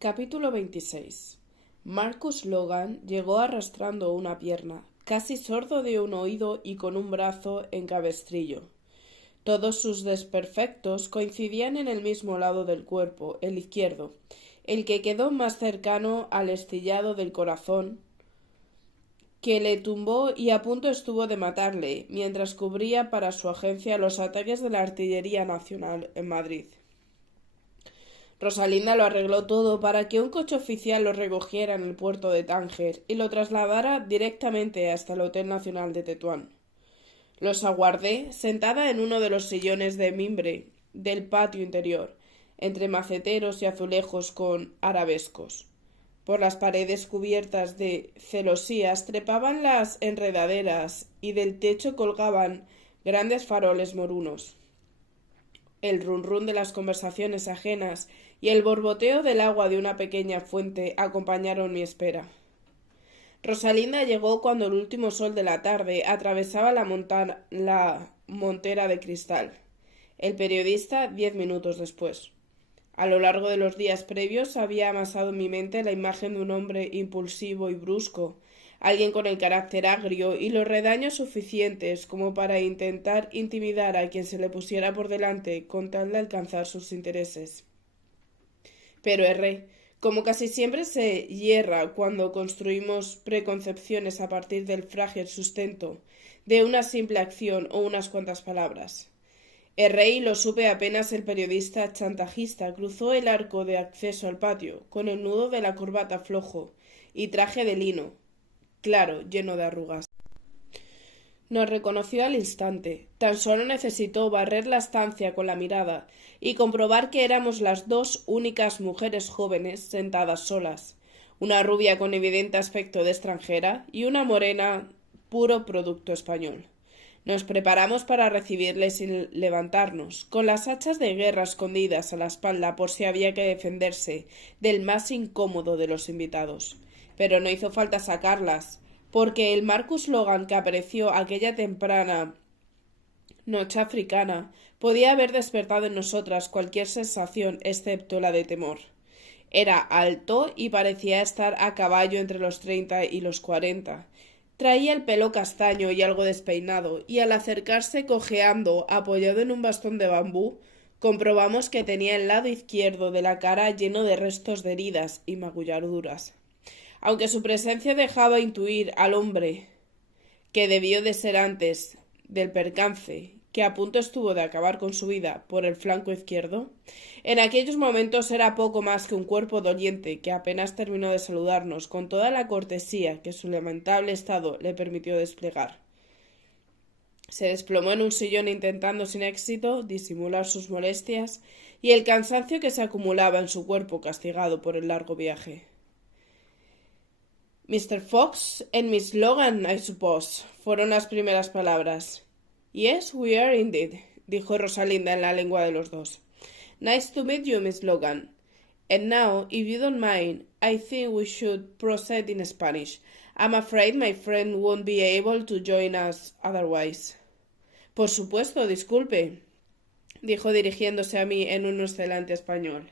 Capítulo 26. Marcus Logan llegó arrastrando una pierna, casi sordo de un oído y con un brazo en cabestrillo. Todos sus desperfectos coincidían en el mismo lado del cuerpo, el izquierdo, el que quedó más cercano al estillado del corazón, que le tumbó y a punto estuvo de matarle, mientras cubría para su agencia los ataques de la Artillería Nacional en Madrid. Rosalinda lo arregló todo para que un coche oficial lo recogiera en el puerto de Tánger y lo trasladara directamente hasta el Hotel Nacional de Tetuán. Los aguardé sentada en uno de los sillones de mimbre del patio interior, entre maceteros y azulejos con arabescos. Por las paredes cubiertas de celosías trepaban las enredaderas y del techo colgaban grandes faroles morunos. El run de las conversaciones ajenas y el borboteo del agua de una pequeña fuente acompañaron mi espera. Rosalinda llegó cuando el último sol de la tarde atravesaba la montera de cristal. El periodista 10 minutos después. A lo largo de los días previos había amasado en mi mente la imagen de un hombre impulsivo y brusco, alguien con el carácter agrio y los redaños suficientes como para intentar intimidar a quien se le pusiera por delante con tal de alcanzar sus intereses. Pero erré. Como casi siempre se yerra cuando construimos preconcepciones a partir del frágil sustento de una simple acción o unas cuantas palabras. Erré y lo supe apenas el periodista chantajista cruzó el arco de acceso al patio, con el nudo de la corbata flojo y traje de lino, claro, lleno de arrugas. Nos reconoció al instante. Tan solo necesitó barrer la estancia con la mirada y comprobar que éramos las dos únicas mujeres jóvenes sentadas solas, una rubia con evidente aspecto de extranjera y una morena puro producto español. Nos preparamos para recibirle sin levantarnos, con las hachas de guerra escondidas a la espalda por si había que defenderse del más incómodo de los invitados. Pero no hizo falta sacarlas, porque el Marcus Logan que apareció aquella temprana noche africana podía haber despertado en nosotras cualquier sensación excepto la de temor. Era alto y parecía estar a caballo entre los 30 y los 40. Traía el pelo castaño y algo despeinado, y al acercarse cojeando, apoyado en un bastón de bambú, comprobamos que tenía el lado izquierdo de la cara lleno de restos de heridas y magulladuras. Aunque su presencia dejaba intuir al hombre que debió de ser antes del percance, que a punto estuvo de acabar con su vida por el flanco izquierdo, en aquellos momentos era poco más que un cuerpo doliente que apenas terminó de saludarnos con toda la cortesía que su lamentable estado le permitió desplegar. Se desplomó en un sillón intentando sin éxito disimular sus molestias y el cansancio que se acumulaba en su cuerpo castigado por el largo viaje. Mr. Fox and Miss Logan, I suppose, fueron las primeras palabras. Yes, we are indeed, dijo Rosalinda en la lengua de los dos. Nice to meet you, Miss Logan. And now, if you don't mind, I think we should proceed in Spanish. I'm afraid my friend won't be able to join us otherwise. Por supuesto, disculpe, dijo dirigiéndose a mí en un excelente español.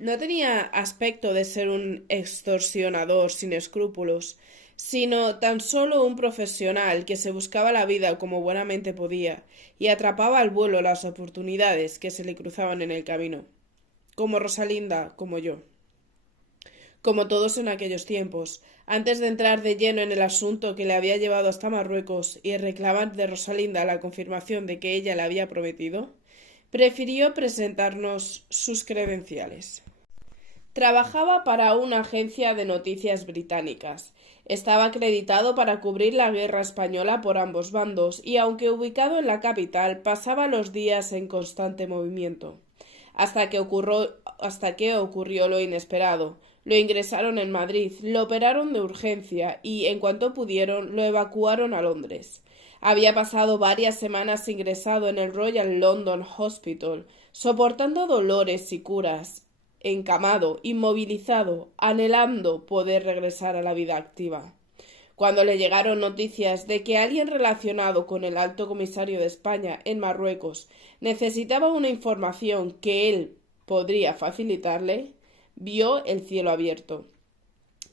No tenía aspecto de ser un extorsionador sin escrúpulos, sino tan solo un profesional que se buscaba la vida como buenamente podía y atrapaba al vuelo las oportunidades que se le cruzaban en el camino, como Rosalinda, como yo. Como todos en aquellos tiempos, antes de entrar de lleno en el asunto que le había llevado hasta Marruecos y reclamar de Rosalinda la confirmación de que ella le había prometido, prefirió presentarnos sus credenciales. Trabajaba para una agencia de noticias británicas. Estaba acreditado para cubrir la guerra española por ambos bandos y, aunque ubicado en la capital, pasaba los días en constante movimiento. Hasta que ocurrió lo inesperado. Lo ingresaron en Madrid, lo operaron de urgencia y, en cuanto pudieron, lo evacuaron a Londres. Había pasado varias semanas ingresado en el Royal London Hospital, soportando dolores y curas, encamado, inmovilizado, anhelando poder regresar a la vida activa. Cuando le llegaron noticias de que alguien relacionado con el Alto Comisario de España en Marruecos necesitaba una información que él podría facilitarle, Vio el cielo abierto.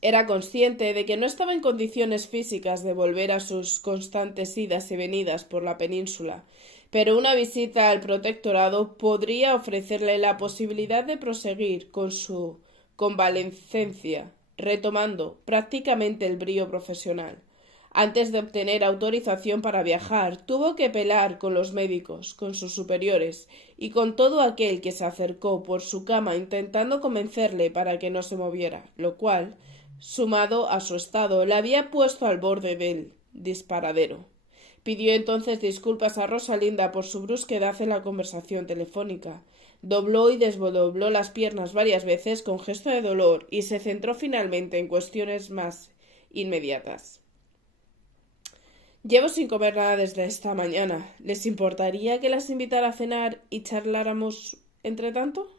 Era consciente de que no estaba en condiciones físicas de volver a sus constantes idas y venidas por la península, pero una visita al protectorado podría ofrecerle la posibilidad de proseguir con su convalecencia, retomando prácticamente el brío profesional. Antes de obtener autorización para viajar, tuvo que pelar con los médicos, con sus superiores y con todo aquel que se acercó por su cama intentando convencerle para que no se moviera, lo cual, sumado a su estado, le había puesto al borde del disparadero. Pidió entonces disculpas a Rosalinda por su brusquedad en la conversación telefónica. Dobló y desdobló las piernas varias veces con gesto de dolor y se centró finalmente en cuestiones más inmediatas. Llevo sin comer nada desde esta mañana. ¿Les importaría que las invitara a cenar y charláramos entre tanto?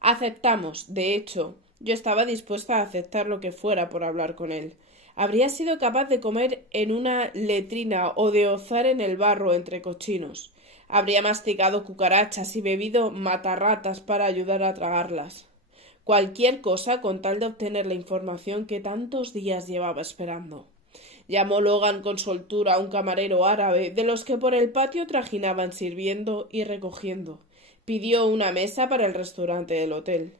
Aceptamos. De hecho, yo estaba dispuesta a aceptar lo que fuera por hablar con él. Habría sido capaz de comer en una letrina o de ozar en el barro entre cochinos. Habría masticado cucarachas y bebido matarratas para ayudar a tragarlas. Cualquier cosa con tal de obtener la información que tantos días llevaba esperando. Llamó Logan con soltura a un camarero árabe de los que por el patio trajinaban sirviendo y recogiendo. Pidió una mesa para el restaurante del hotel.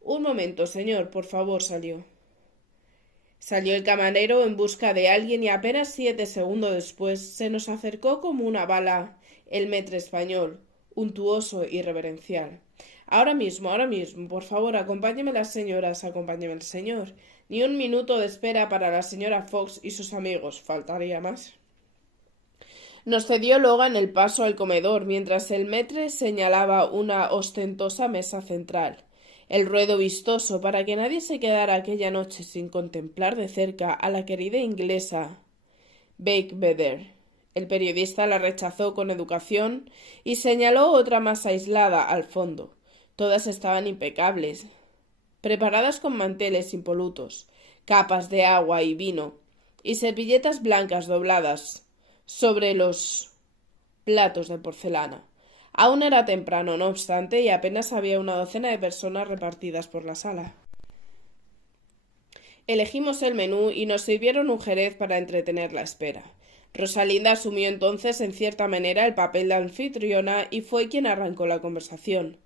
Un momento, señor, por favor, salió. Salió el camarero en busca de alguien y apenas 7 segundos después se nos acercó como una bala el maître español, untuoso y reverencial. Ahora mismo, por favor, acompáñeme las señoras, acompáñeme el señor. Ni un minuto de espera para la señora Fox y sus amigos, faltaría más. Nos cedió Logan el paso al comedor, mientras el maître señalaba una ostentosa mesa central. El ruedo vistoso para que nadie se quedara aquella noche sin contemplar de cerca a la querida inglesa Beigbeder. El periodista la rechazó con educación y señaló otra más aislada al fondo. Todas estaban impecables, preparadas con manteles impolutos, capas de agua y vino, y servilletas blancas dobladas sobre los platos de porcelana. Aún era temprano, no obstante, y apenas había una docena de personas repartidas por la sala. Elegimos el menú y nos sirvieron un jerez para entretener la espera. Rosalinda asumió entonces en cierta manera el papel de anfitriona y fue quien arrancó la conversación.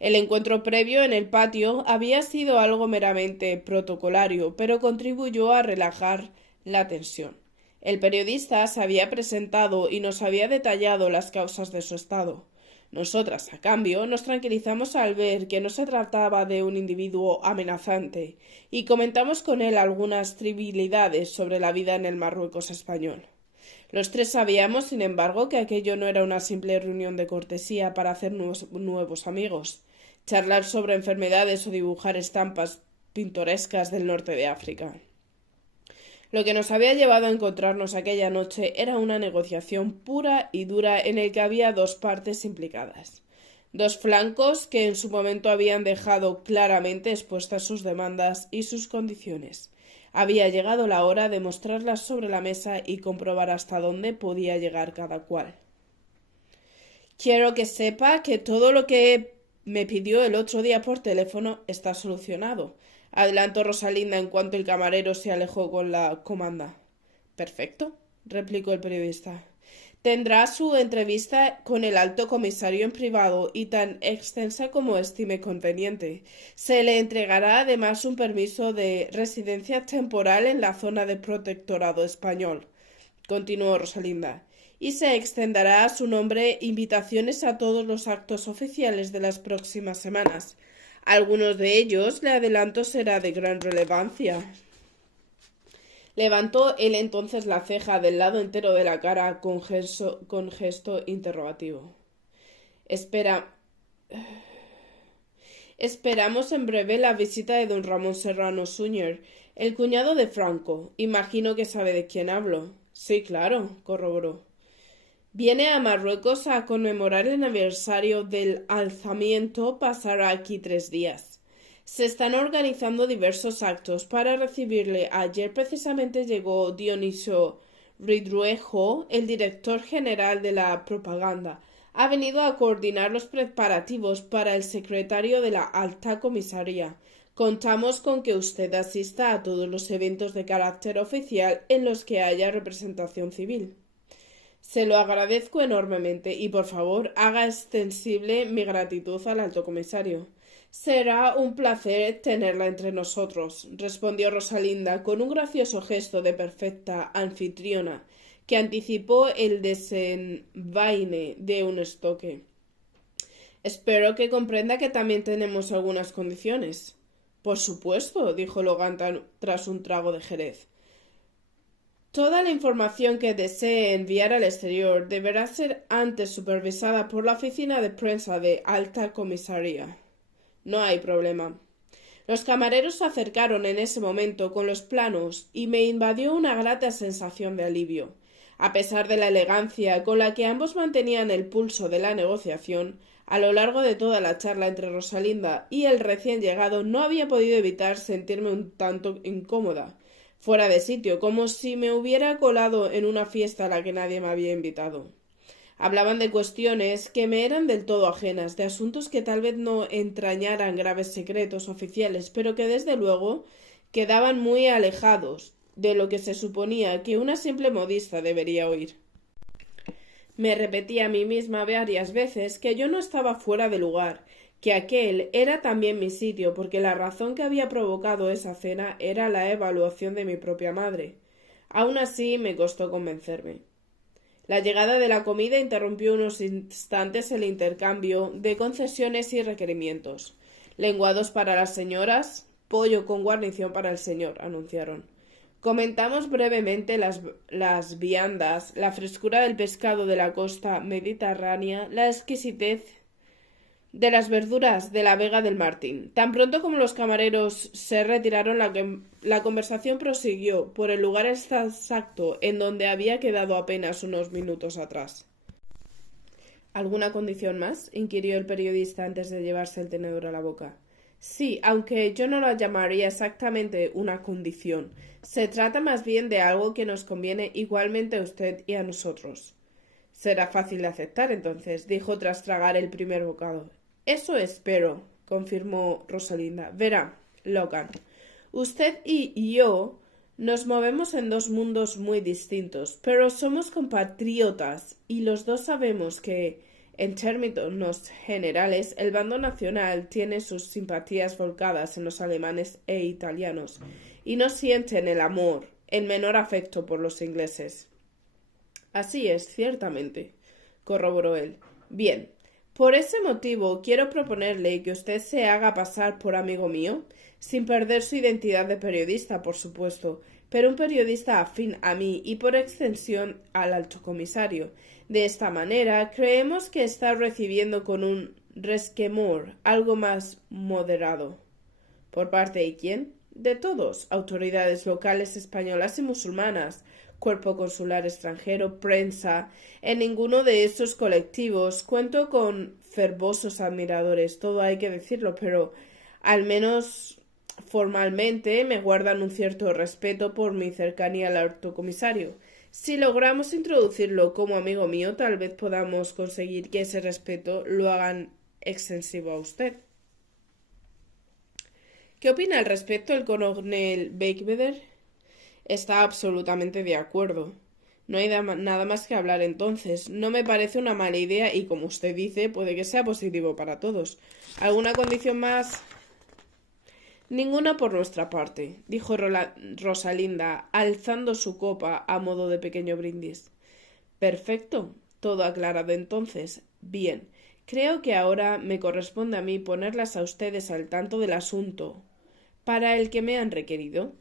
El encuentro previo en el patio había sido algo meramente protocolario, pero contribuyó a relajar la tensión. El periodista se había presentado y nos había detallado las causas de su estado. Nosotras, a cambio, nos tranquilizamos al ver que no se trataba de un individuo amenazante y comentamos con él algunas trivialidades sobre la vida en el Marruecos español. Los tres sabíamos, sin embargo, que aquello no era una simple reunión de cortesía para hacer nuevos amigos, charlar sobre enfermedades o dibujar estampas pintorescas del norte de África. Lo que nos había llevado a encontrarnos aquella noche era una negociación pura y dura en el que había dos partes implicadas. Dos flancos que en su momento habían dejado claramente expuestas sus demandas y sus condiciones. Había llegado la hora de mostrarlas sobre la mesa y comprobar hasta dónde podía llegar cada cual. Quiero que sepa que todo lo que me pidió el otro día por teléfono está solucionado, adelantó Rosalinda en cuanto el camarero se alejó con la comanda. Perfecto, replicó el periodista. Tendrá su entrevista con el alto comisario en privado y tan extensa como estime conveniente. Se le entregará además un permiso de residencia temporal en la zona de protectorado español, continuó Rosalinda, y se extenderá a su nombre invitaciones a todos los actos oficiales de las próximas semanas. Algunos de ellos, le adelanto, será de gran relevancia. Levantó él entonces la ceja del lado entero de la cara con gesto interrogativo. Esperamos en breve la visita de don Ramón Serrano Suñer, el cuñado de Franco. Imagino que sabe de quién hablo. Sí, claro, corroboró. Viene a Marruecos a conmemorar el aniversario del alzamiento. Pasará aquí 3 días. Se están organizando diversos actos para recibirle. Ayer precisamente llegó Dionisio Ridruejo, el director general de la propaganda, ha venido a coordinar los preparativos para el secretario de la Alta Comisaría. Contamos con que usted asista a todos los eventos de carácter oficial en los que haya representación civil. Se lo agradezco enormemente y por favor haga extensible mi gratitud al Alto Comisario. Será un placer tenerla entre nosotros, respondió Rosalinda con un gracioso gesto de perfecta anfitriona que anticipó el desenvaine de un estoque. Espero que comprenda que también tenemos algunas condiciones. Por supuesto, dijo Logan tras un trago de jerez. Toda la información que desee enviar al exterior deberá ser antes supervisada por la oficina de prensa de Alta Comisaría. No hay problema. Los camareros se acercaron en ese momento con los planos y me invadió una grata sensación de alivio. A pesar de la elegancia con la que ambos mantenían el pulso de la negociación, a lo largo de toda la charla entre Rosalinda y el recién llegado no había podido evitar sentirme un tanto incómoda, fuera de sitio, como si me hubiera colado en una fiesta a la que nadie me había invitado. Hablaban de cuestiones que me eran del todo ajenas, de asuntos que tal vez no entrañaran graves secretos oficiales, pero que desde luego quedaban muy alejados de lo que se suponía que una simple modista debería oír. Me repetí a mí misma varias veces que yo no estaba fuera de lugar, que aquel era también mi sitio, porque la razón que había provocado esa cena era la evaluación de mi propia madre. Aun así me costó convencerme. La llegada de la comida interrumpió unos instantes el intercambio de concesiones y requerimientos. Lenguados para las señoras, pollo con guarnición para el señor, anunciaron. Comentamos brevemente las viandas, la frescura del pescado de la costa mediterránea, la exquisitez de las verduras de la Vega del Martín. Tan pronto como los camareros se retiraron, la conversación prosiguió por el lugar exacto en donde había quedado apenas unos minutos atrás. ¿Alguna condición más?, inquirió el periodista antes de llevarse el tenedor a la boca. Sí, aunque yo no lo llamaría exactamente una condición. Se trata más bien de algo que nos conviene igualmente a usted y a nosotros. Será fácil de aceptar, entonces, dijo tras tragar el primer bocado. Eso espero, confirmó Rosalinda. Verá, Logan, usted y yo nos movemos en dos mundos muy distintos, pero somos compatriotas y los dos sabemos que, en términos generales, el bando nacional tiene sus simpatías volcadas en los alemanes e italianos y no sienten el amor, el menor afecto por los ingleses. Así es, ciertamente, corroboró él. Bien, por ese motivo quiero proponerle que usted se haga pasar por amigo mío, sin perder su identidad de periodista, por supuesto, pero un periodista afín a mí y por extensión al alto comisario. De esta manera creemos que está recibiendo con un resquemor algo más moderado. ¿Por parte de quién? De todos, autoridades locales españolas y musulmanas, cuerpo consular extranjero, prensa. En ninguno de estos colectivos cuento con fervosos admiradores, todo hay que decirlo, pero al menos formalmente me guardan un cierto respeto por mi cercanía al alto comisario. Si logramos introducirlo como amigo mío, tal vez podamos conseguir que ese respeto lo hagan extensivo a usted. ¿Qué opina al respecto el coronel Beigbeder? Está absolutamente de acuerdo. No hay nada más que hablar entonces. No me parece una mala idea y, como usted dice, puede que sea positivo para todos. ¿Alguna condición más? Ninguna por nuestra parte, dijo Rosalinda, alzando su copa a modo de pequeño brindis. Perfecto. Todo aclarado entonces. Bien. Creo que ahora me corresponde a mí ponerlas a ustedes al tanto del asunto para el que me han requerido.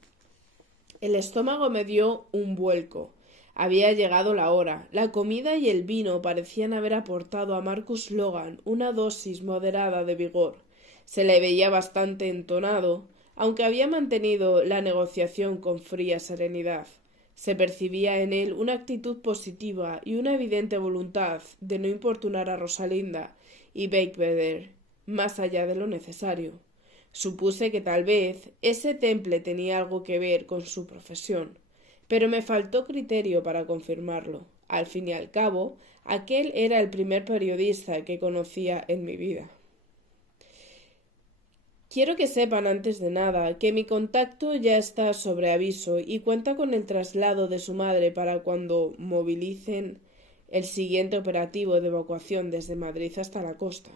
El estómago me dio un vuelco. Había llegado la hora. La comida y el vino parecían haber aportado a Marcus Logan una dosis moderada de vigor. Se le veía bastante entonado, aunque había mantenido la negociación con fría serenidad. Se percibía en él una actitud positiva y una evidente voluntad de no importunar a Rosalinda y Beigbeder más allá de lo necesario. Supuse que tal vez ese temple tenía algo que ver con su profesión, pero me faltó criterio para confirmarlo. Al fin y al cabo, aquel era el primer periodista que conocía en mi vida. Quiero que sepan antes de nada que mi contacto ya está sobre aviso y cuenta con el traslado de su madre para cuando movilicen el siguiente operativo de evacuación desde Madrid hasta la costa.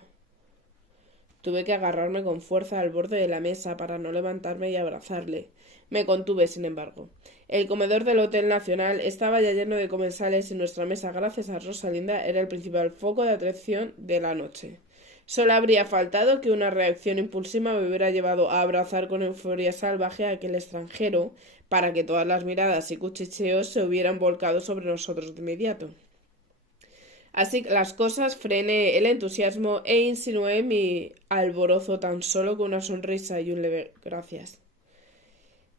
Tuve que agarrarme con fuerza al borde de la mesa para no levantarme y abrazarle. Me contuve, sin embargo. El comedor del Hotel Nacional estaba ya lleno de comensales y nuestra mesa, gracias a Rosalinda, era el principal foco de atracción de la noche. Solo habría faltado que una reacción impulsiva me hubiera llevado a abrazar con euforia salvaje a aquel extranjero, para que todas las miradas y cuchicheos se hubieran volcado sobre nosotros de inmediato. Así que las cosas frené el entusiasmo e insinué mi alborozo tan solo con una sonrisa y un leve gracias.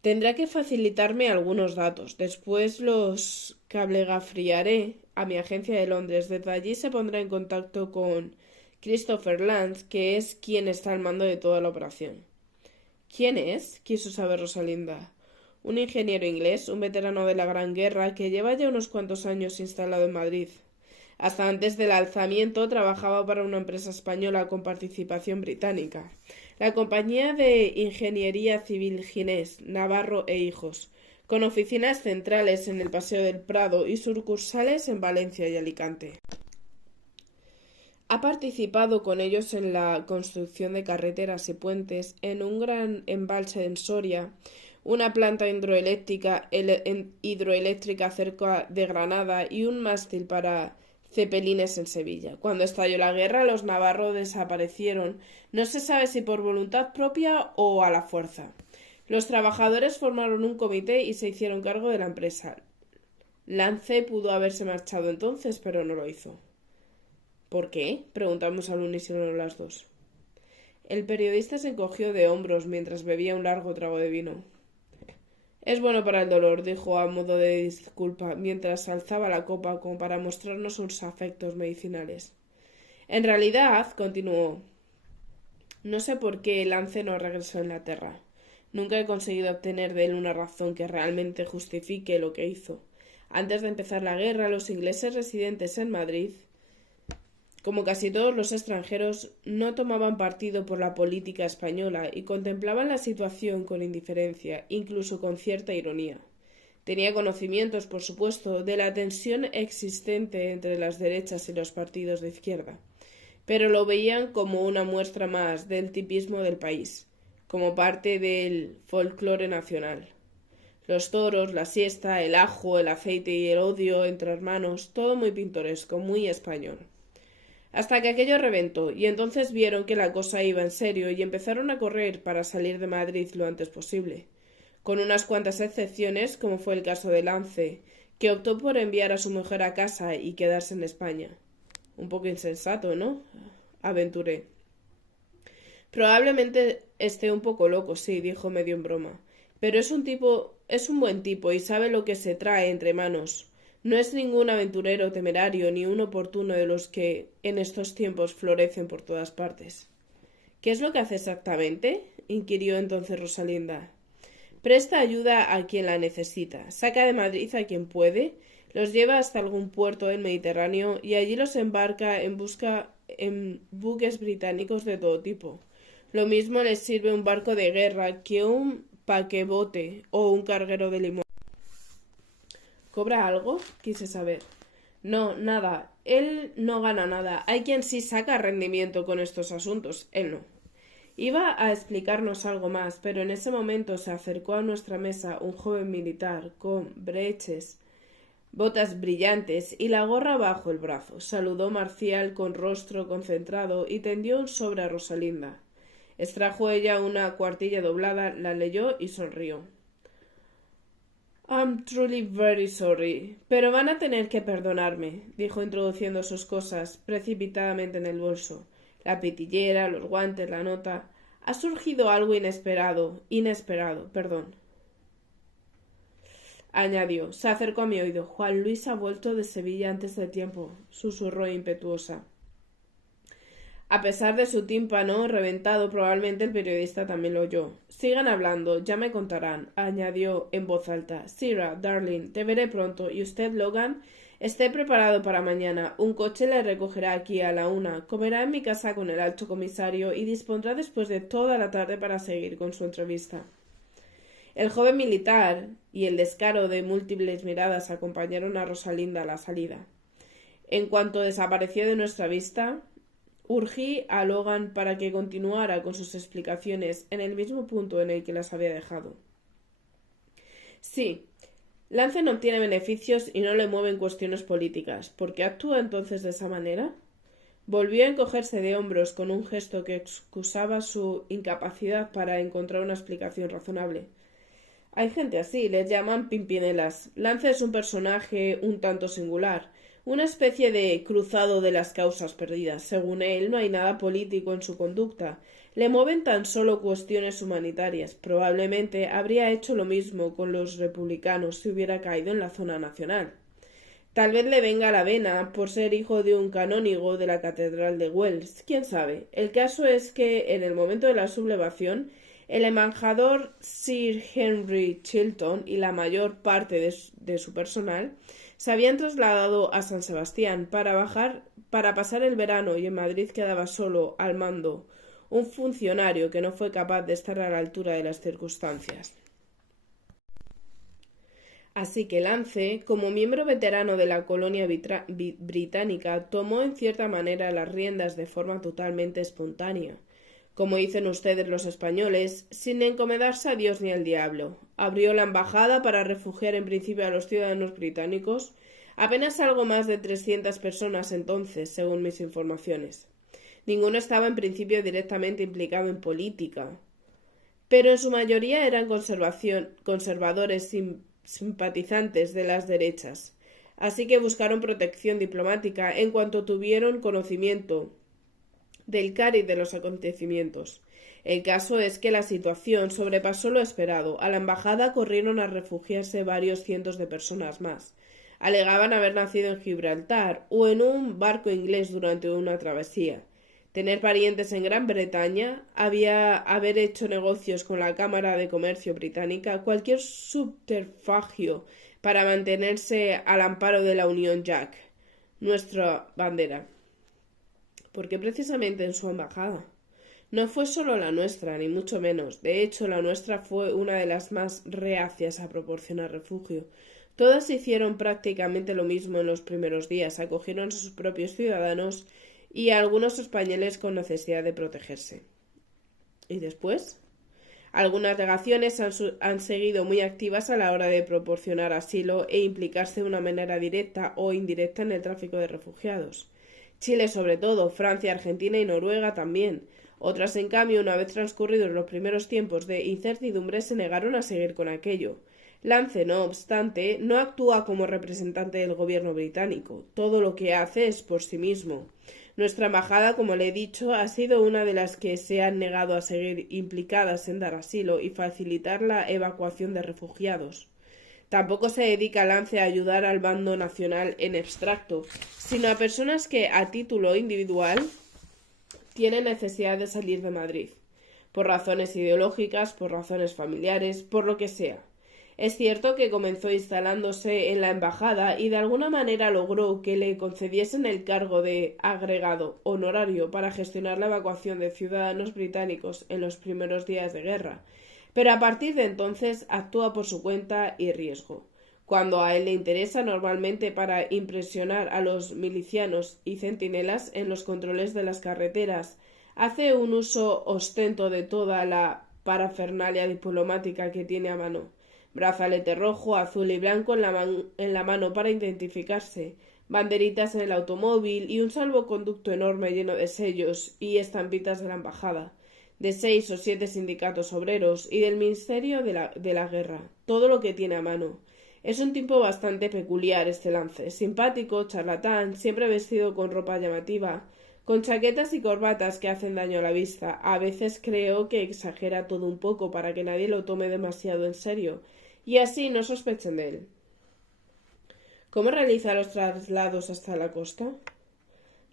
Tendrá que facilitarme algunos datos. Después los cablegafriaré a mi agencia de Londres. Desde allí se pondrá en contacto con Christopher Lance, que es quien está al mando de toda la operación. ¿Quién es?, quiso saber Rosalinda. Un ingeniero inglés, un veterano de la Gran Guerra, que lleva ya unos cuantos años instalado en Madrid. Hasta antes del alzamiento trabajaba para una empresa española con participación británica, la Compañía de Ingeniería Civil Ginés, Navarro e Hijos, con oficinas centrales en el Paseo del Prado y sucursales en Valencia y Alicante. Ha participado con ellos en la construcción de carreteras y puentes, en un gran embalse en Soria, una planta hidroeléctrica cerca de Granada y un mástil para cepelines en Sevilla. Cuando estalló la guerra, los Navarro desaparecieron, no se sabe si por voluntad propia o a la fuerza. Los trabajadores formaron un comité y se hicieron cargo de la empresa. Lance pudo haberse marchado entonces, pero no lo hizo. ¿Por qué?, preguntamos al unísono las dos. El periodista se encogió de hombros mientras bebía un largo trago de vino. Es bueno para el dolor, dijo a modo de disculpa, mientras alzaba la copa como para mostrarnos sus afectos medicinales. En realidad, continuó, no sé por qué Lance no regresó a Inglaterra. Nunca he conseguido obtener de él una razón que realmente justifique lo que hizo. Antes de empezar la guerra, los ingleses residentes en Madrid, como casi todos los extranjeros, no tomaban partido por la política española y contemplaban la situación con indiferencia, incluso con cierta ironía. Tenía conocimientos, por supuesto, de la tensión existente entre las derechas y los partidos de izquierda, pero lo veían como una muestra más del tipismo del país, como parte del folclore nacional. Los toros, la siesta, el ajo, el aceite y el odio entre hermanos, todo muy pintoresco, muy español. Hasta que aquello reventó, y entonces vieron que la cosa iba en serio y empezaron a correr para salir de Madrid lo antes posible, con unas cuantas excepciones, como fue el caso de Lance, que optó por enviar a su mujer a casa y quedarse en España. Un poco insensato, ¿no?, aventuré. Probablemente esté un poco loco, sí, dijo medio en broma, pero es un buen tipo y sabe lo que se trae entre manos. No es ningún aventurero temerario ni un oportuno de los que en estos tiempos florecen por todas partes. ¿Qué es lo que hace exactamente?, inquirió entonces Rosalinda. Presta ayuda a quien la necesita, saca de Madrid a quien puede, los lleva hasta algún puerto del Mediterráneo y allí los embarca en buques británicos de todo tipo. Lo mismo les sirve un barco de guerra que un paquebote o un carguero de limón. ¿Cobra algo?, quise saber. No, nada. Él no gana nada. Hay quien sí saca rendimiento con estos asuntos. Él no. Iba a explicarnos algo más, pero en ese momento se acercó a nuestra mesa un joven militar con breeches, botas brillantes y la gorra bajo el brazo. Saludó marcial con rostro concentrado y tendió un sobre a Rosalinda. Extrajo ella una cuartilla doblada, la leyó y sonrió. I'm truly very sorry, pero van a tener que perdonarme, dijo introduciendo sus cosas precipitadamente en el bolso. La pitillera, los guantes, la nota. Ha surgido algo inesperado, perdón. Añadió, se acercó a mi oído. Juan Luis ha vuelto de Sevilla antes de tiempo, susurró impetuosa. A pesar de su tímpano reventado, probablemente el periodista también lo oyó. Sigan hablando, ya me contarán, añadió en voz alta. Sira, darling, te veré pronto, y usted, Logan, Esté preparado para mañana. Un coche le recogerá aquí a la 1. Comerá en mi casa con el alto comisario y dispondrá después de toda la tarde para seguir con su entrevista. El joven militar y el descaro de múltiples miradas acompañaron a Rosalinda a la salida. En cuanto desapareció de nuestra vista, urgí a Logan para que continuara con sus explicaciones en el mismo punto en el que las había dejado. Sí, Lance no obtiene beneficios y no le mueven cuestiones políticas. ¿Por qué actúa entonces de esa manera? Volvió a encogerse de hombros con un gesto que excusaba su incapacidad para encontrar una explicación razonable. Hay gente así, les llaman pimpinelas. Lance es un personaje un tanto singular, una especie de cruzado de las causas perdidas. Según él, no hay nada político en su conducta. Le mueven tan solo cuestiones humanitarias. Probablemente habría hecho lo mismo con los republicanos si hubiera caído en la zona nacional. Tal vez le venga a la vena por ser hijo de un canónigo de la Catedral de Wells. ¿Quién sabe? El caso es que, en el momento de la sublevación, el embajador Sir Henry Chilton y la mayor parte de su personal se habían trasladado a San Sebastián para pasar el verano y en Madrid quedaba solo al mando un funcionario que no fue capaz de estar a la altura de las circunstancias. Así que Lance, como miembro veterano de la colonia británica, tomó en cierta manera las riendas de forma totalmente espontánea. Como dicen ustedes los españoles, sin encomendarse a Dios ni al diablo. Abrió la embajada para refugiar en principio a los ciudadanos británicos, apenas algo más de 300 personas entonces, según mis informaciones. Ninguno estaba en principio directamente implicado en política, pero en su mayoría eran conservadores simpatizantes de las derechas, así que buscaron protección diplomática en cuanto tuvieron conocimiento del cariz de los acontecimientos. El caso es que la situación sobrepasó lo esperado. A la embajada corrieron a refugiarse varios cientos de personas más. Alegaban haber nacido en Gibraltar o en un barco inglés durante una travesía. Tener parientes en Gran Bretaña, haber hecho negocios con la Cámara de Comercio británica, cualquier subterfugio para mantenerse al amparo de la Unión Jack, nuestra bandera. Porque precisamente en su embajada. No fue solo la nuestra, ni mucho menos. De hecho, la nuestra fue una de las más reacias a proporcionar refugio. Todas hicieron prácticamente lo mismo en los primeros días, acogieron a sus propios ciudadanos y a algunos españoles con necesidad de protegerse. ¿Y después? Algunas legaciones han seguido muy activas a la hora de proporcionar asilo e implicarse de una manera directa o indirecta en el tráfico de refugiados. Chile sobre todo, Francia, Argentina y Noruega también. Otras, en cambio, una vez transcurridos los primeros tiempos de incertidumbre, se negaron a seguir con aquello. Lance, no obstante, no actúa como representante del gobierno británico. Todo lo que hace es por sí mismo. Nuestra embajada, como le he dicho, ha sido una de las que se han negado a seguir implicadas en dar asilo y facilitar la evacuación de refugiados. Tampoco se dedica Lance a ayudar al bando nacional en abstracto, sino a personas que, a título individual, tienen necesidad de salir de Madrid, por razones ideológicas, por razones familiares, por lo que sea. Es cierto que comenzó instalándose en la embajada y de alguna manera logró que le concediesen el cargo de agregado honorario para gestionar la evacuación de ciudadanos británicos en los primeros días de guerra, pero a partir de entonces actúa por su cuenta y riesgo. Cuando a él le interesa, normalmente para impresionar a los milicianos y centinelas en los controles de las carreteras, hace un uso ostento de toda la parafernalia diplomática que tiene a mano. Brazalete rojo, azul y blanco en la mano para identificarse, banderitas en el automóvil y un salvoconducto enorme lleno de sellos y estampitas de la embajada, de 6 o 7 sindicatos obreros y del Ministerio de la Guerra, todo lo que tiene a mano. Es un tipo bastante peculiar este Lance, simpático, charlatán, siempre vestido con ropa llamativa, con chaquetas y corbatas que hacen daño a la vista. A veces creo que exagera todo un poco para que nadie lo tome demasiado en serio, y así no sospechen de él. ¿Cómo realiza los traslados hasta la costa?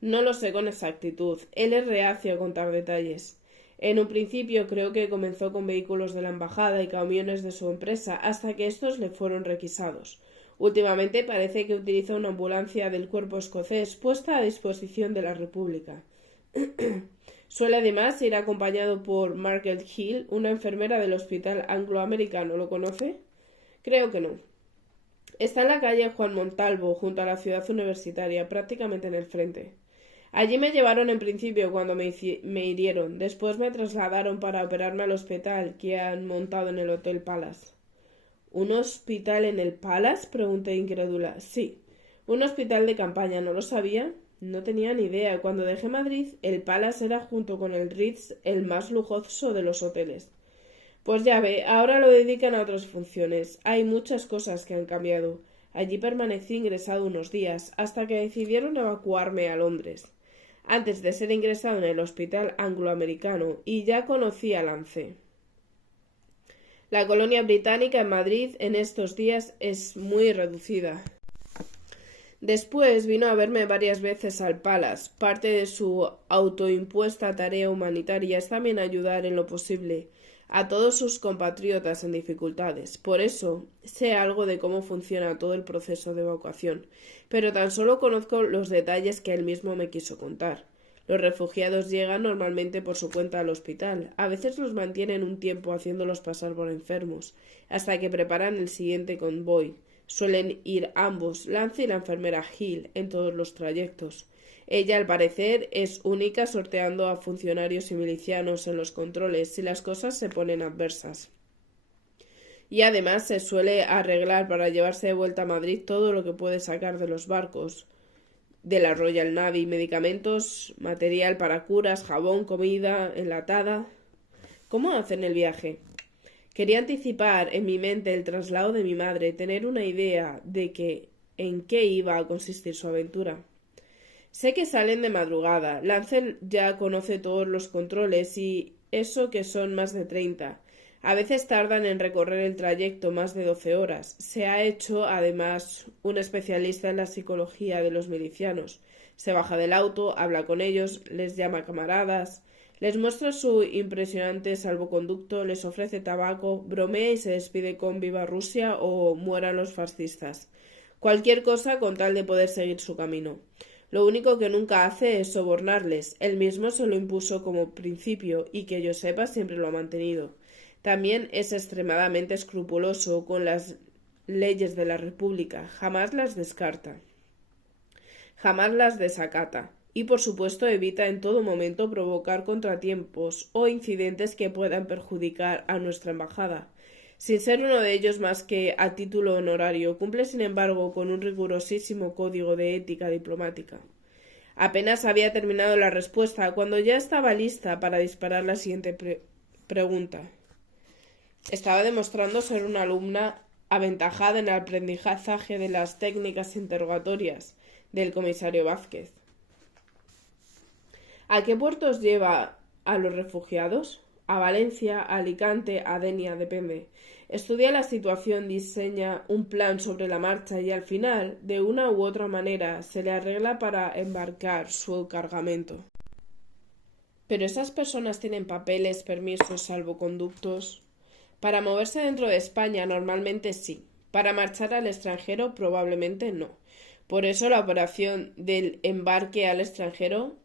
No lo sé con exactitud. Él es reacio a contar detalles. En un principio creo que comenzó con vehículos de la embajada y camiones de su empresa hasta que estos le fueron requisados. Últimamente parece que utiliza una ambulancia del cuerpo escocés puesta a disposición de la República. Suele además ir acompañado por Margaret Hill, una enfermera del Hospital Angloamericano. ¿Lo conoce? Creo que no. Está en la calle Juan Montalvo, junto a la ciudad universitaria, prácticamente en el frente. Allí me llevaron en principio cuando me hirieron. Después me trasladaron para operarme al hospital que han montado en el Hotel Palace. ¿Un hospital en el Palace?, pregunté incrédula. Sí, un hospital de campaña. ¿No lo sabía? No tenía ni idea. Cuando dejé Madrid, el Palace era, junto con el Ritz, el más lujoso de los hoteles. Pues ya ve, ahora lo dedican a otras funciones. Hay muchas cosas que han cambiado. Allí permanecí ingresado unos días, hasta que decidieron evacuarme a Londres. Antes de ser ingresado en el Hospital Angloamericano, y ya conocí a Lance. La colonia británica en Madrid en estos días es muy reducida. Después vino a verme varias veces al Palace. Parte de su autoimpuesta tarea humanitaria es también ayudar en lo posible a todos sus compatriotas en dificultades. Por eso sé algo de cómo funciona todo el proceso de evacuación, pero tan solo conozco los detalles que él mismo me quiso contar. Los refugiados llegan normalmente por su cuenta al hospital. A veces los mantienen un tiempo haciéndolos pasar por enfermos, hasta que preparan el siguiente convoy. Suelen ir ambos, Lance y la enfermera Hill, en todos los trayectos. Ella, al parecer, es única sorteando a funcionarios y milicianos en los controles si las cosas se ponen adversas. Y además se suele arreglar para llevarse de vuelta a Madrid todo lo que puede sacar de los barcos de la Royal Navy: medicamentos, material para curas, jabón, comida enlatada. ¿Cómo hacen el viaje? Quería anticipar en mi mente el traslado de mi madre, tener una idea de en qué iba a consistir su aventura. Sé que salen de madrugada. Lance ya conoce todos los controles y eso que son más de 30. A veces tardan en recorrer el trayecto más de 12 horas. Se ha hecho, además, un especialista en la psicología de los milicianos. Se baja del auto, habla con ellos, les llama camaradas, les muestra su impresionante salvoconducto, les ofrece tabaco, bromea y se despide con «Viva Rusia» o «Mueran los fascistas». Cualquier cosa con tal de poder seguir su camino. Lo único que nunca hace es sobornarles. Él mismo se lo impuso como principio y, que yo sepa, siempre lo ha mantenido. También es extremadamente escrupuloso con las leyes de la República. Jamás las descarta. Jamás las desacata. Y, por supuesto, evita en todo momento provocar contratiempos o incidentes que puedan perjudicar a nuestra embajada. Sin ser uno de ellos más que a título honorario, cumple sin embargo con un rigurosísimo código de ética diplomática. Apenas había terminado la respuesta cuando ya estaba lista para disparar la siguiente pregunta. Estaba demostrando ser una alumna aventajada en el aprendizaje de las técnicas interrogatorias del comisario Vázquez. ¿A qué puertos lleva a los refugiados? A Valencia, a Alicante, a Denia, depende. Estudia la situación, diseña un plan sobre la marcha y al final, de una u otra manera, se le arregla para embarcar su cargamento. ¿Pero esas personas tienen papeles, permisos, salvoconductos? Para moverse dentro de España normalmente sí. Para marchar al extranjero probablemente no. Por eso la operación del embarque al extranjero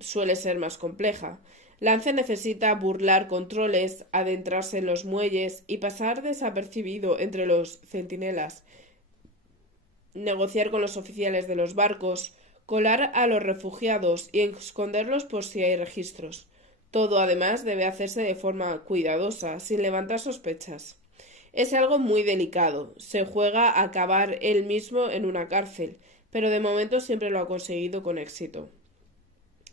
suele ser más compleja. Lance necesita burlar controles, adentrarse en los muelles y pasar desapercibido entre los centinelas, negociar con los oficiales de los barcos, colar a los refugiados y esconderlos por si hay registros. Todo, además, debe hacerse de forma cuidadosa, sin levantar sospechas. Es algo muy delicado. Se juega a acabar él mismo en una cárcel, pero de momento siempre lo ha conseguido con éxito.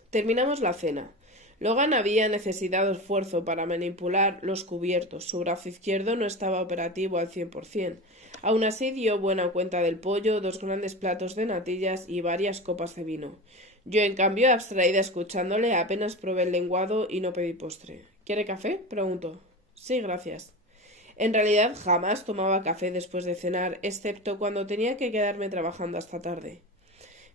Terminamos la cena. Logan había necesitado esfuerzo para manipular los cubiertos. Su brazo izquierdo no estaba operativo al 100%. Aún así dio buena cuenta del pollo, 2 grandes platos de natillas y varias copas de vino. Yo, en cambio, abstraída escuchándole, apenas probé el lenguado y no pedí postre. ¿Quiere café?, preguntó. Sí, gracias. En realidad jamás tomaba café después de cenar, excepto cuando tenía que quedarme trabajando hasta tarde.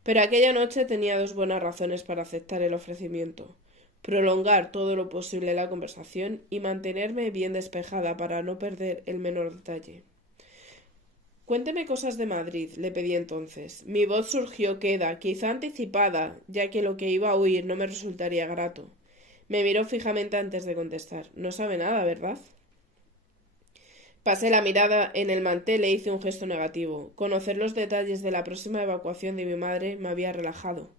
Pero aquella noche tenía 2 buenas razones para aceptar el ofrecimiento: prolongar todo lo posible la conversación y mantenerme bien despejada para no perder el menor detalle. Cuénteme cosas de Madrid, le pedí entonces. Mi voz surgió queda, quizá anticipada, ya que lo que iba a oír no me resultaría grato. Me miró fijamente antes de contestar. No sabe nada, ¿verdad? Pasé la mirada en el mantel e hice un gesto negativo. Conocer los detalles de la próxima evacuación de mi madre me había relajado.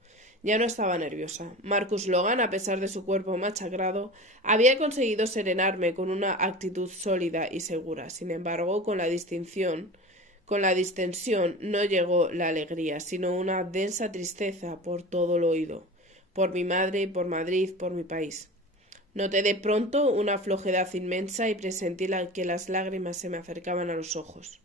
Ya no estaba nerviosa. Marcus Logan, a pesar de su cuerpo machacrado, había conseguido serenarme con una actitud sólida y segura. Sin embargo, con la distensión no llegó la alegría, sino una densa tristeza por todo lo oído. Por mi madre, por Madrid, por mi país. Noté de pronto una flojedad inmensa y presentí que las lágrimas se me acercaban a los ojos.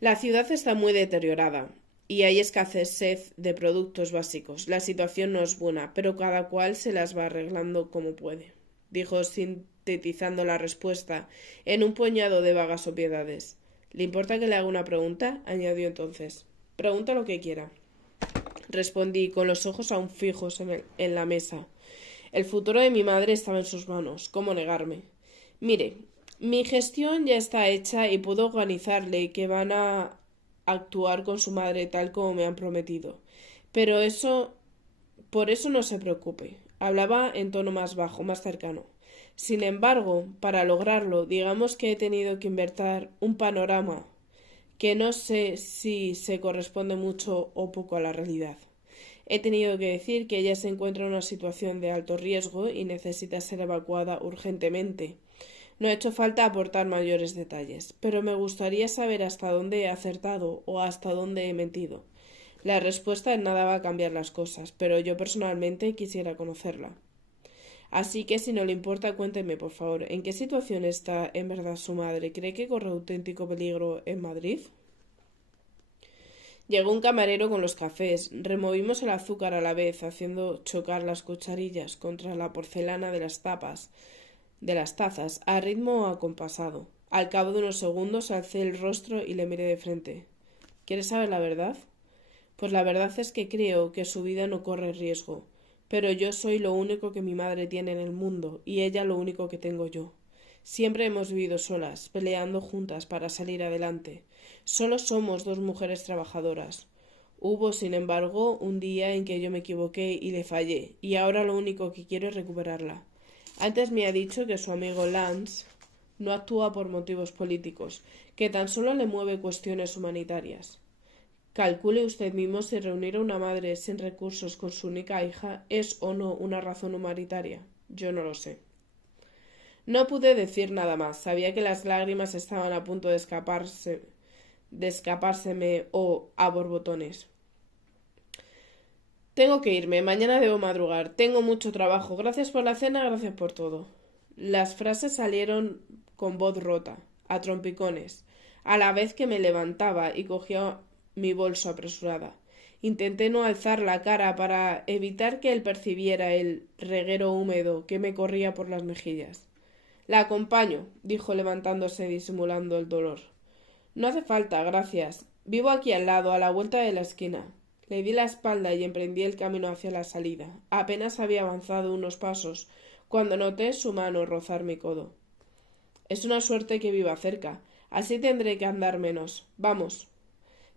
La ciudad está muy deteriorada y hay escasez de productos básicos. La situación no es buena, pero cada cual se las va arreglando como puede, dijo sintetizando la respuesta en un puñado de vagas obviedades. ¿Le importa que le haga una pregunta?, añadió entonces. Pregunta lo que quiera. Respondí con los ojos aún fijos en la mesa. El futuro de mi madre estaba en sus manos. ¿Cómo negarme? Mire, mi gestión ya está hecha y puedo organizarle que van a actuar con su madre tal como me han prometido. Pero por eso no se preocupe. Hablaba en tono más bajo, más cercano. Sin embargo, para lograrlo, digamos que he tenido que inventar un panorama que no sé si se corresponde mucho o poco a la realidad. He tenido que decir que ella se encuentra en una situación de alto riesgo y necesita ser evacuada urgentemente. No ha hecho falta aportar mayores detalles, pero me gustaría saber hasta dónde he acertado o hasta dónde he mentido. La respuesta en nada va a cambiar las cosas, pero yo personalmente quisiera conocerla. Así que, si no le importa, cuénteme, por favor, ¿en qué situación está en verdad su madre? ¿Cree que corre auténtico peligro en Madrid? Llegó un camarero con los cafés. Removimos el azúcar a la vez, haciendo chocar las cucharillas contra la porcelana de las tazas, a ritmo acompasado. Al cabo de unos segundos alcé el rostro y le miré de frente. ¿Quieres saber la verdad? Pues la verdad es que creo que su vida no corre riesgo. Pero yo soy lo único que mi madre tiene en el mundo, y ella lo único que tengo yo. Siempre hemos vivido solas, peleando juntas para salir adelante. Solo somos dos mujeres trabajadoras. Hubo, sin embargo, un día en que yo me equivoqué y le fallé, y ahora lo único que quiero es recuperarla. Antes me ha dicho que su amigo Lance no actúa por motivos políticos, que tan solo le mueve cuestiones humanitarias. Calcule usted mismo si reunir a una madre sin recursos con su única hija es o no una razón humanitaria. Yo no lo sé. No pude decir nada más. Sabía que las lágrimas estaban a punto de escapárseme a borbotones. Tengo que irme. Mañana debo madrugar. Tengo mucho trabajo. Gracias por la cena, gracias por todo. Las frases salieron con voz rota, a trompicones, a la vez que me levantaba y cogía mi bolso apresurada. Intenté no alzar la cara para evitar que él percibiera el reguero húmedo que me corría por las mejillas. La acompaño, dijo levantándose disimulando el dolor. No hace falta, gracias. Vivo aquí al lado, a la vuelta de la esquina. Le di la espalda y emprendí el camino hacia la salida. Apenas había avanzado unos pasos cuando noté su mano rozar mi codo. Es una suerte que viva cerca. Así tendré que andar menos. Vamos.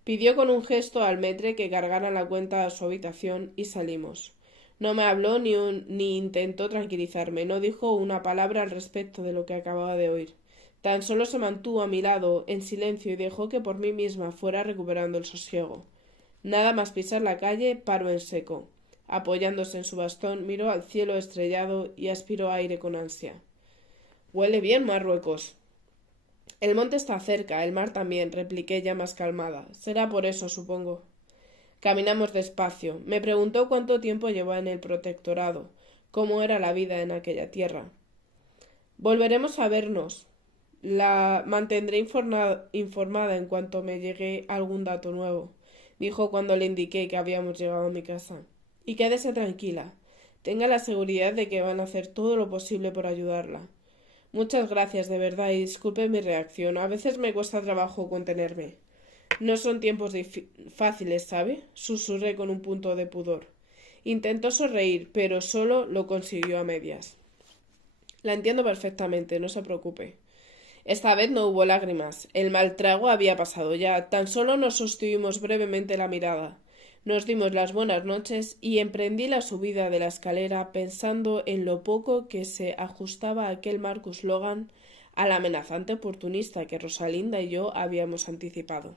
Pidió con un gesto al maître que cargara la cuenta a su habitación y salimos. No me habló ni intentó tranquilizarme, no dijo una palabra al respecto de lo que acababa de oír. Tan solo se mantuvo a mi lado, en silencio, y dejó que por mí misma fuera recuperando el sosiego. Nada más pisar la calle, paró en seco. Apoyándose en su bastón, miró al cielo estrellado y aspiró aire con ansia. Huele bien, Marruecos. El monte está cerca, el mar también, repliqué ya más calmada. Será por eso, supongo. Caminamos despacio. Me preguntó cuánto tiempo llevaba en el protectorado, cómo era la vida en aquella tierra. Volveremos a vernos. La mantendré informada en cuanto me llegue algún dato nuevo, dijo cuando le indiqué que habíamos llegado a mi casa. Y quédese tranquila. Tenga la seguridad de que van a hacer todo lo posible por ayudarla. Muchas gracias, de verdad, y disculpe mi reacción. A veces me cuesta trabajo contenerme. No son tiempos fáciles, ¿sabe? Susurré con un punto de pudor. Intentó sonreír, pero solo lo consiguió a medias. La entiendo perfectamente, no se preocupe. Esta vez no hubo lágrimas. El mal trago había pasado ya. Tan solo nos sostuvimos brevemente la mirada. Nos dimos las buenas noches y emprendí la subida de la escalera pensando en lo poco que se ajustaba aquel Marcus Logan a la amenazante oportunista que Rosalinda y yo habíamos anticipado.